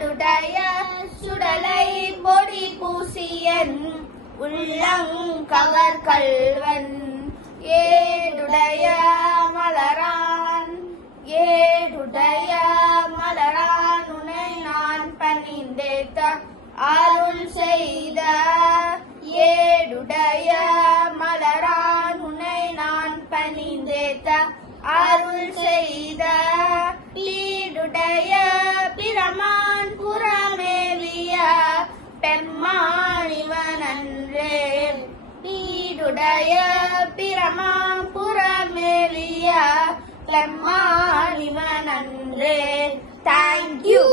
நாடுடைய சுடலை பொடி பூசியன் உள்ளங்கவர் கல்வன் ஏடுடைய மலரான் உன்னை நான் பணிந்தேத்த அருள் செய்த ஏடுடைய மலரான் உன்னை நான் பணிந்தேத்த அருள் செய்த பீடுடைய பிரமான் புறமேவிய பெம்மானிவனன்றே பீடுடைய பிரமான் புறமேவிய பெம்மானிவனன்றே. Thank you.